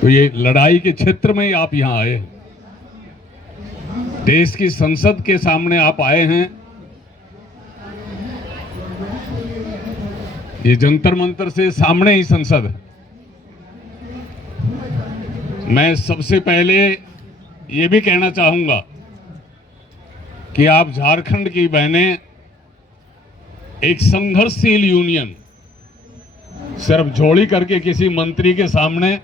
तो ये लड़ाई के क्षेत्र में ही आप यहां आए हैं, देश की संसद के सामने आप आए हैं। ये जंतर मंतर से सामने ही संसद है। मैं सबसे पहले ये भी कहना चाहूंगा कि आप झारखंड की बहनें एक संघर्षशील यूनियन, सिर्फ झोली करके किसी मंत्री के सामने,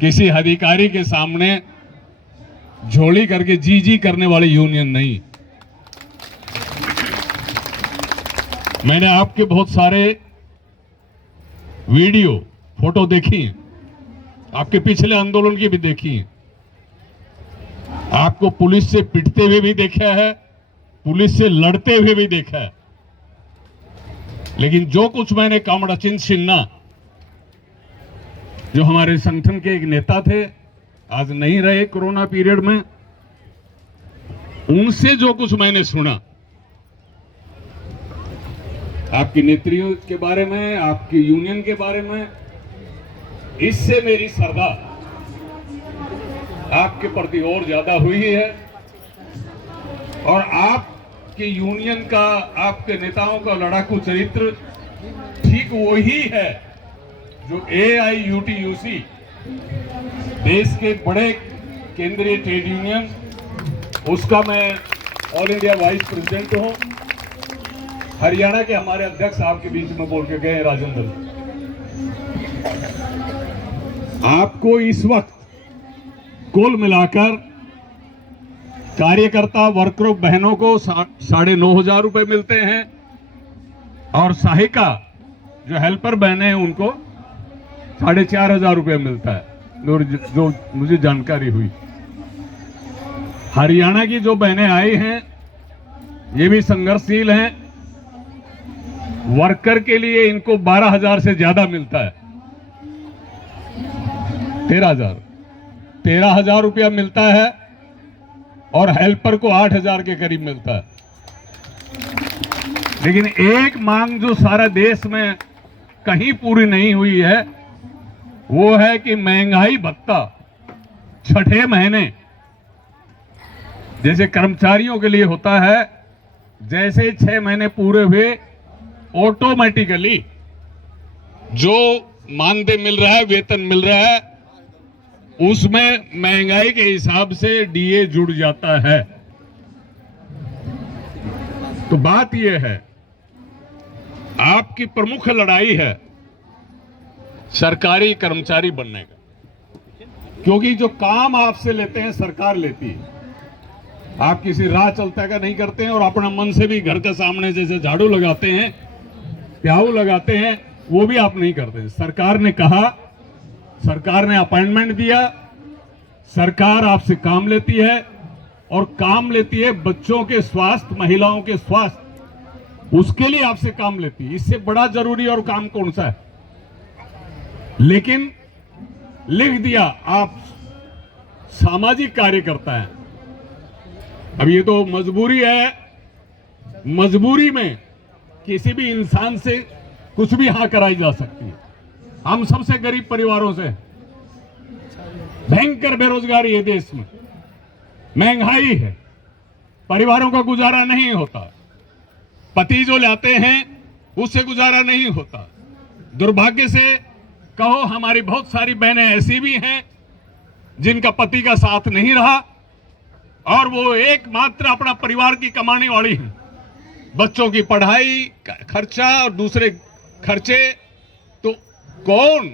किसी अधिकारी के सामने झोली करके जी जी करने वाली यूनियन नहीं। मैंने आपके बहुत सारे वीडियो फोटो देखी हैं, आपके पिछले आंदोलन की भी देखी हैं। आपको पुलिस से पिटते हुए भी देखा है, पुलिस से लड़ते हुए भी देखा है। लेकिन जो कुछ मैंने कामड़ाचिन सिन्हा, जो हमारे संगठन के एक नेता थे, आज नहीं रहे कोरोना पीरियड में, उनसे जो कुछ मैंने सुना आपकी नेत्रियों के बारे में, आपकी यूनियन के बारे में, इससे मेरी श्रद्धा आपके प्रति और ज्यादा हुई है। और आपकी यूनियन का, आपके नेताओं का लड़ाकू चरित्र ठीक वही है जो AIUTUC, देश के बड़े केंद्रीय ट्रेड यूनियन, उसका मैं ऑल इंडिया वाइस प्रेसिडेंट हूं। हरियाणा के हमारे अध्यक्ष आपके बीच में बोल के गए, राजेंद्र। आपको इस वक्त कुल मिलाकर कार्यकर्ता वर्करों बहनों को 9,500 रुपए मिलते हैं, और सहायिका जो हेल्पर बहनें हैं उनको 4,500 रुपए मिलता है, जो मुझे जानकारी हुई। हरियाणा की जो बहनें आई हैं ये भी संघर्षशील हैं। वर्कर के लिए इनको 12,000 से ज्यादा मिलता है, 13,000 रुपया मिलता है, और हेल्पर को 8,000 के करीब मिलता है। लेकिन एक मांग जो सारा देश में कहीं पूरी नहीं हुई है, वो है कि महंगाई भत्ता 6ठे महीने जैसे कर्मचारियों के लिए होता है, जैसे 6 महीने पूरे हुए ऑटोमेटिकली जो मानदेय मिल रहा है, वेतन मिल रहा है, उसमें महंगाई के हिसाब से DA जुड़ जाता है। तो बात यह है, आपकी प्रमुख लड़ाई है सरकारी कर्मचारी बनने का, क्योंकि जो काम आपसे लेते हैं सरकार लेती है। आप किसी राह चलता का नहीं करते हैं, और अपना मन से भी घर के सामने जैसे झाड़ू लगाते हैं, प्याऊ लगाते हैं, वो भी आप नहीं करते। सरकार ने कहा, सरकार ने अपॉइंटमेंट दिया, सरकार आपसे काम लेती है, और काम लेती है बच्चों के स्वास्थ्य, महिलाओं के स्वास्थ्य, उसके लिए आपसे काम लेती है। इससे बड़ा जरूरी और काम कौन सा है? लेकिन लिख दिया आप सामाजिक कार्यकर्ता हैं। अब ये तो मजबूरी है, मजबूरी में किसी भी इंसान से कुछ भी हाँ कराई जा सकती है। हम सबसे गरीब परिवारों से, भयंकर बेरोजगारी है देश में, महंगाई है, परिवारों का गुजारा नहीं होता, पति जो लाते हैं उससे गुजारा नहीं होता। दुर्भाग्य से कहो, हमारी बहुत सारी बहनें ऐसी भी हैं जिनका पति का साथ नहीं रहा, और वो एकमात्र अपना परिवार की कमाने वाली हैं। बच्चों की पढ़ाई खर्चा और दूसरे खर्चे, तो कौन,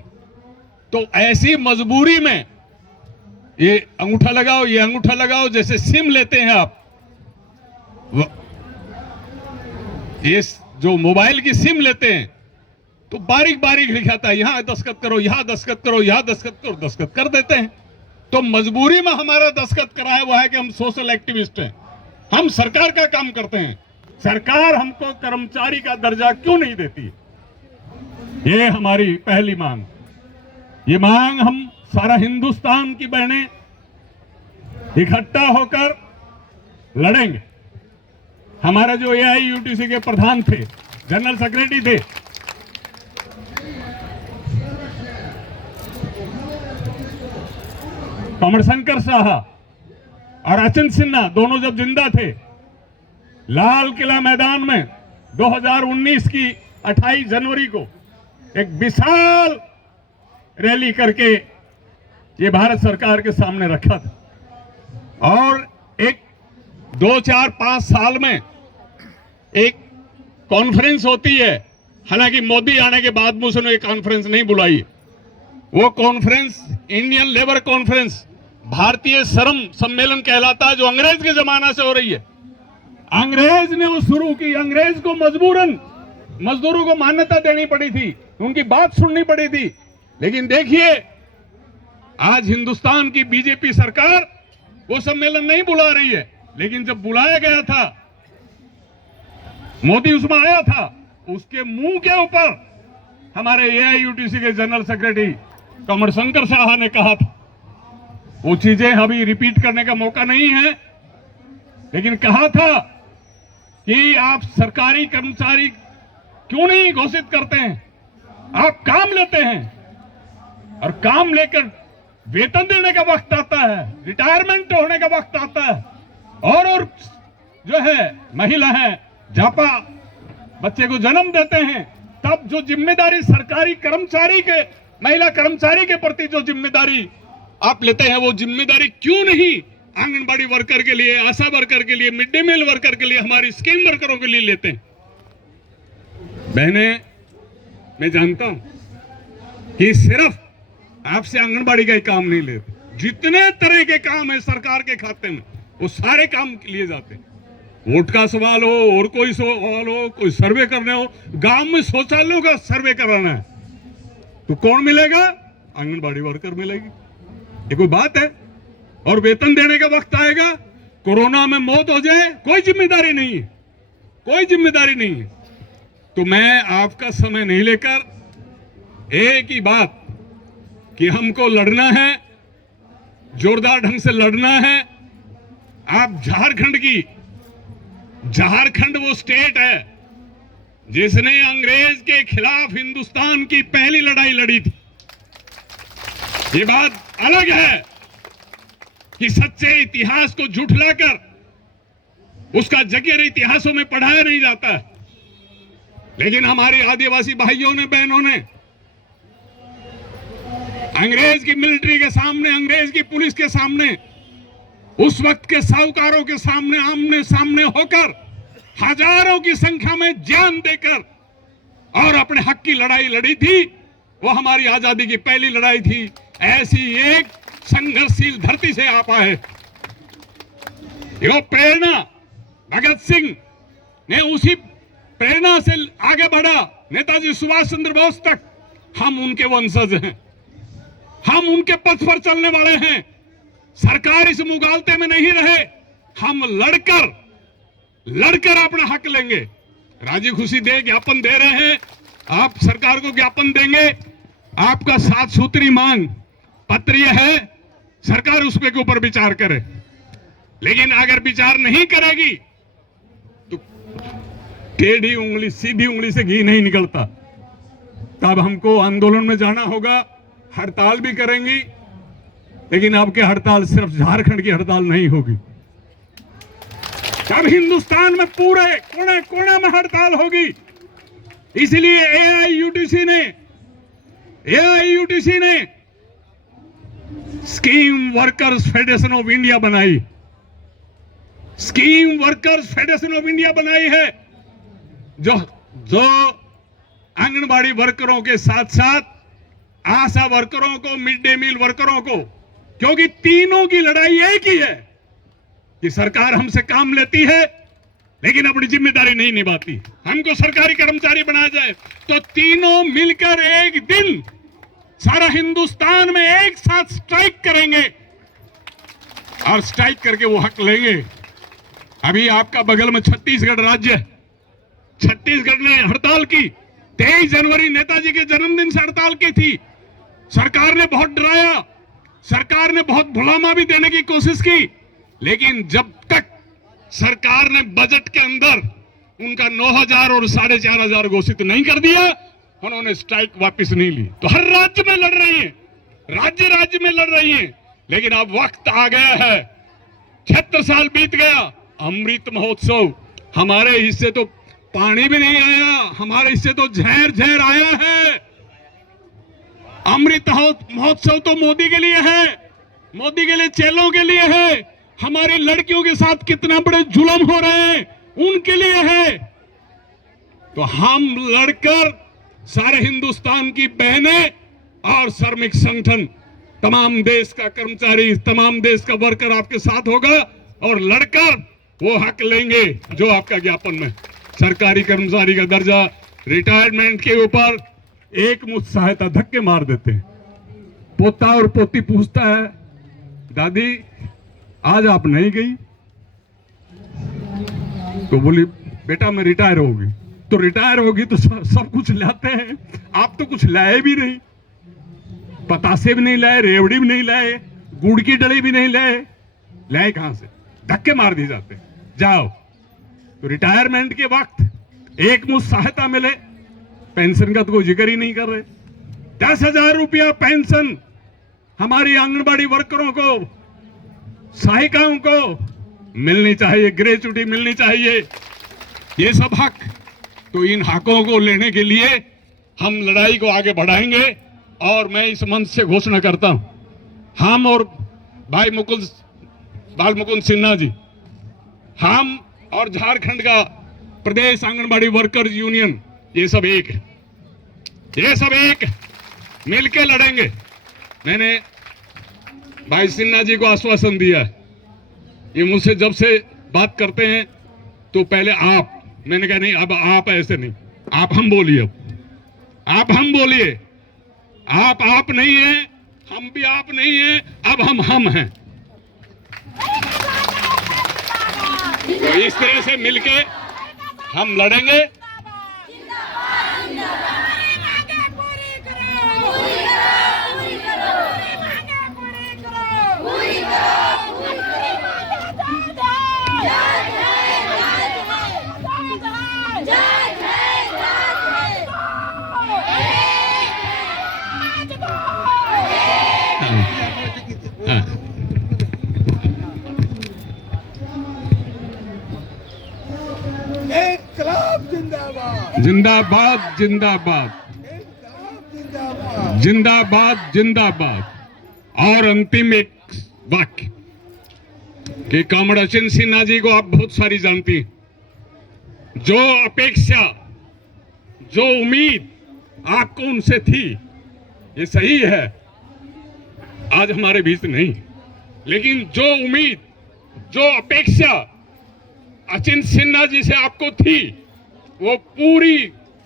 तो ऐसी मजबूरी में ये अंगूठा लगाओ, ये अंगूठा लगाओ, जैसे सिम लेते हैं आप, ये जो मोबाइल की सिम लेते हैं, तो बारीक बारीक लिखाता है, यहां दस्तखत करो, यहां दस्तखत करो, यहां दस्तखत करो, दस्तखत कर देते हैं। तो मजबूरी में हमारा दस्तखत कराया हुआ है कि हम सोशल एक्टिविस्ट हैं, हम सरकार का काम करते हैं। सरकार हमको कर्मचारी का दर्जा क्यों नहीं देती? ये हमारी पहली मांग। ये मांग हम सारा हिंदुस्तान की बहनें इकट्ठा होकर लड़ेंगे। हमारा जो AIUTUC के प्रधान थे, जनरल सेक्रेटरी थे, कमलशंकर साहा और अचिंत सिन्हा दोनों जब जिंदा थे, लाल किला मैदान में 2019 की 28 जनवरी को एक विशाल रैली करके ये भारत सरकार के सामने रखा था। और एक 2, 4, 5 साल में एक कॉन्फ्रेंस होती है, हालांकि मोदी आने के बाद में उसने एक कॉन्फ्रेंस नहीं बुलाई। वो कॉन्फ्रेंस इंडियन लेबर कॉन्फ्रेंस, भारतीय श्रम सम्मेलन कहलाता है, जो अंग्रेज के जमाना से हो रही है। अंग्रेज ने वो शुरू की, अंग्रेज को मजबूरन मजदूरों को मान्यता देनी पड़ी थी, उनकी बात सुननी पड़ी थी। लेकिन देखिए आज हिंदुस्तान की बीजेपी सरकार वो सम्मेलन नहीं बुला रही है, लेकिन जब बुलाया गया था, मोदी उसमें आया था, उसके मुंह के ऊपर हमारे एआईयूटीसी के जनरल सेक्रेटरी कमलशंकर साहा ने कहा था। वो चीजें अभी रिपीट करने का मौका नहीं है, लेकिन कहा था कि आप सरकारी कर्मचारी क्यों नहीं घोषित करते हैं, आप काम लेते हैं, और काम लेकर वेतन देने का वक्त आता है, रिटायरमेंट होने का वक्त आता है, और जो है महिला है जापा बच्चे को जन्म देते हैं, तब जो जिम्मेदारी सरकारी कर्मचारी के, महिला कर्मचारी के प्रति जो जिम्मेदारी आप लेते हैं, वो जिम्मेदारी क्यों नहीं आंगनबाड़ी वर्कर के लिए, आशा वर्कर के लिए, मिड डे मील वर्कर के लिए, हमारी स्कीम वर्करों के लिए लेते हैं। बहने, मैं जानता हूं कि सिर्फ आपसे आंगनबाड़ी का ही काम नहीं लेते, जितने तरह के काम है सरकार के खाते में, वो सारे काम लिए जाते हैं। वोट का सवाल हो और कोई सवाल हो, कोई सर्वे करने हो, गांव में शौचालयों का सर्वे कराना है, तो कौन मिलेगा? आंगनबाड़ी वर्कर मिलेगी। ये कोई बात है? और वेतन देने का वक्त आएगा, कोरोना में मौत हो जाए, कोई जिम्मेदारी नहीं है, कोई जिम्मेदारी नहीं है। तो मैं आपका समय नहीं लेकर एक ही बात कि हमको लड़ना है, जोरदार ढंग से लड़ना है। आप झारखंड वो स्टेट है जिसने अंग्रेज के खिलाफ हिंदुस्तान की पहली लड़ाई लड़ी थी। ये बात अलग है कि सच्चे इतिहास को झुठलाकर उसका जगह इतिहासों में पढ़ाया नहीं जाता है, लेकिन हमारे आदिवासी भाइयों ने, बहनों ने अंग्रेज की मिलिट्री के सामने, अंग्रेज की पुलिस के सामने, उस वक्त के साहूकारों के सामने आमने सामने होकर हजारों की संख्या में जान देकर और अपने हक की लड़ाई लड़ी थी। वो हमारी आजादी की पहली लड़ाई थी। ऐसी एक संघर्षशील धरती से आप आए। ये प्रेरणा भगत सिंह ने उसी प्रेरणा से आगे बढ़ा, नेताजी सुभाष चंद्र बोस तक। हम उनके वंशज हैं, हम उनके पथ पर चलने वाले हैं। सरकार इस मुगालते में नहीं रहे, हम लड़कर अपना हक लेंगे। राजी खुशी दे ज्ञापन दे रहे हैं, आप सरकार को ज्ञापन देंगे। आपका 7 सूत्री मांग पत्र यह है, सरकार उस पे के ऊपर विचार करे, लेकिन अगर विचार नहीं करेगी तो टेढ़ी उंगली सीधी उंगली से घी नहीं निकलता। तब हमको आंदोलन में जाना होगा, हड़ताल भी करेंगी, लेकिन आपकी हड़ताल सिर्फ झारखंड की हड़ताल नहीं होगी। तब हिंदुस्तान में पूरे कोने कोने में हड़ताल होगी। इसलिए एआईयूटीसी ने scheme workers federation of India बनाई। Scheme workers federation of India बनाई है, जो आंगनबाड़ी वर्करों के साथ साथ आशा वर्करों को, मिड डे मील वर्करों को, क्योंकि तीनों की लड़ाई एक ही है कि सरकार हमसे काम लेती है लेकिन अपनी जिम्मेदारी नहीं निभाती। हमको सरकारी कर्मचारी बनाया जाए तो तीनों मिलकर एक दिन सारा हिंदुस्तान में एक साथ स्ट्राइक करेंगे और स्ट्राइक करके वो हक लेंगे। अभी आपका बगल में छत्तीसगढ़ राज्य है, छत्तीसगढ़ ने हड़ताल की। 23 जनवरी नेताजी के जन्मदिन से हड़ताल की थी। सरकार ने बहुत डराया, सरकार ने बहुत भुलामा भी देने की कोशिश की, लेकिन जब तक सरकार ने बजट के अंदर उनका 9,000 और 4,500 घोषित नहीं कर दिया, उन्होंने स्ट्राइक वापस नहीं ली। तो हर राज्य में लड़ रही है, राज्य में लड़ रही है। लेकिन अब वक्त आ गया है, 76 साल बीत गया। अमृत महोत्सव, हमारे हिस्से तो पानी भी नहीं आया, हमारे हिस्से तो जहर जहर आया है। अमृत महोत्सव तो मोदी के लिए है, मोदी के लिए, चेलों के लिए है। हमारी लड़कियों के साथ कितना बड़े जुल्म हो रहे हैं, उनके लिए है। तो हम लड़कर सारे हिंदुस्तान की बहनें और श्रमिक संगठन, तमाम देश का कर्मचारी, तमाम देश का वर्कर आपके साथ होगा और लड़कर वो हक लेंगे जो आपका ज्ञापन में, सरकारी कर्मचारी का दर्जा, रिटायरमेंट के ऊपर एक मुश्त सहायता, धक्के मार देते हैं। पोता और पोती पूछता है, दादी आज आप नहीं गई? तो बोली, बेटा मैं रिटायर होगी। तो रिटायर होगी तो सब कुछ लाते हैं, आप तो कुछ लाए भी नहीं, पतासे भी नहीं लाए, रेवड़ी भी नहीं लाए, गुड़ की डली भी नहीं लाए कहां से? धक्के मार दिए जाते हैं, जाओ। तो रिटायरमेंट के वक्त एक मुश्त सहायता मिले, पेंशन का तो कोई जिक्र ही नहीं कर रहे। 10,000 रुपया पेंशन हमारी आंगनबाड़ी वर्करों को, सहायिकाओं को मिलनी चाहिए, ग्रेच्युटी मिलनी चाहिए, ये सब हक। तो इन हकों को लेने के लिए हम लड़ाई को आगे बढ़ाएंगे और मैं इस मंच से घोषणा करता हूं, हम और भाई बाल मुकुंद सिन्हा जी, हम और झारखंड का प्रदेश आंगनबाड़ी वर्कर्स यूनियन, ये सब एक है, ये सब एक मिलके लड़ेंगे। मैंने भाई सिन्हा जी को आश्वासन दिया है, ये मुझसे जब से बात करते हैं तो पहले आप, मैंने कहा नहीं अब आप ऐसे नहीं, आप हम बोलिए, अब आप हम बोलिए, आप नहीं है, हम भी आप नहीं है, अब हम हैं। तो इस तरह से मिलके हम लड़ेंगे। जिंदाबाद जिंदाबाद जिंदाबाद जिंदाबाद। और अंतिम एक वाक्य कि कामड़ाचिन सिन्हा जी को आप बहुत सारी जानती हैं, जो अपेक्षा, जो उम्मीद आपको उनसे थी, ये सही है, आज हमारे बीच नहीं, लेकिन जो उम्मीद, जो अपेक्षा अचिंत सिन्हा जी से आपको थी, वो पूरी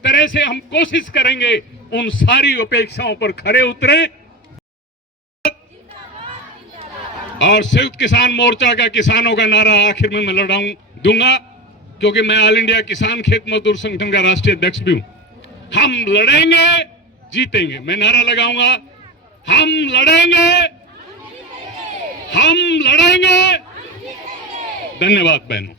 तरह से हम कोशिश करेंगे उन सारी अपेक्षाओं पर खरे उतरे। और संयुक्त किसान मोर्चा का किसानों का नारा आखिर में मैं दूंगा, क्योंकि मैं ऑल इंडिया किसान खेत मजदूर संगठन का राष्ट्रीय अध्यक्ष भी हूं। हम लड़ेंगे, जीतेंगे। मैं नारा लगाऊंगा, हम लड़ेंगे, हम लड़ेंगे। धन्यवाद बहनों।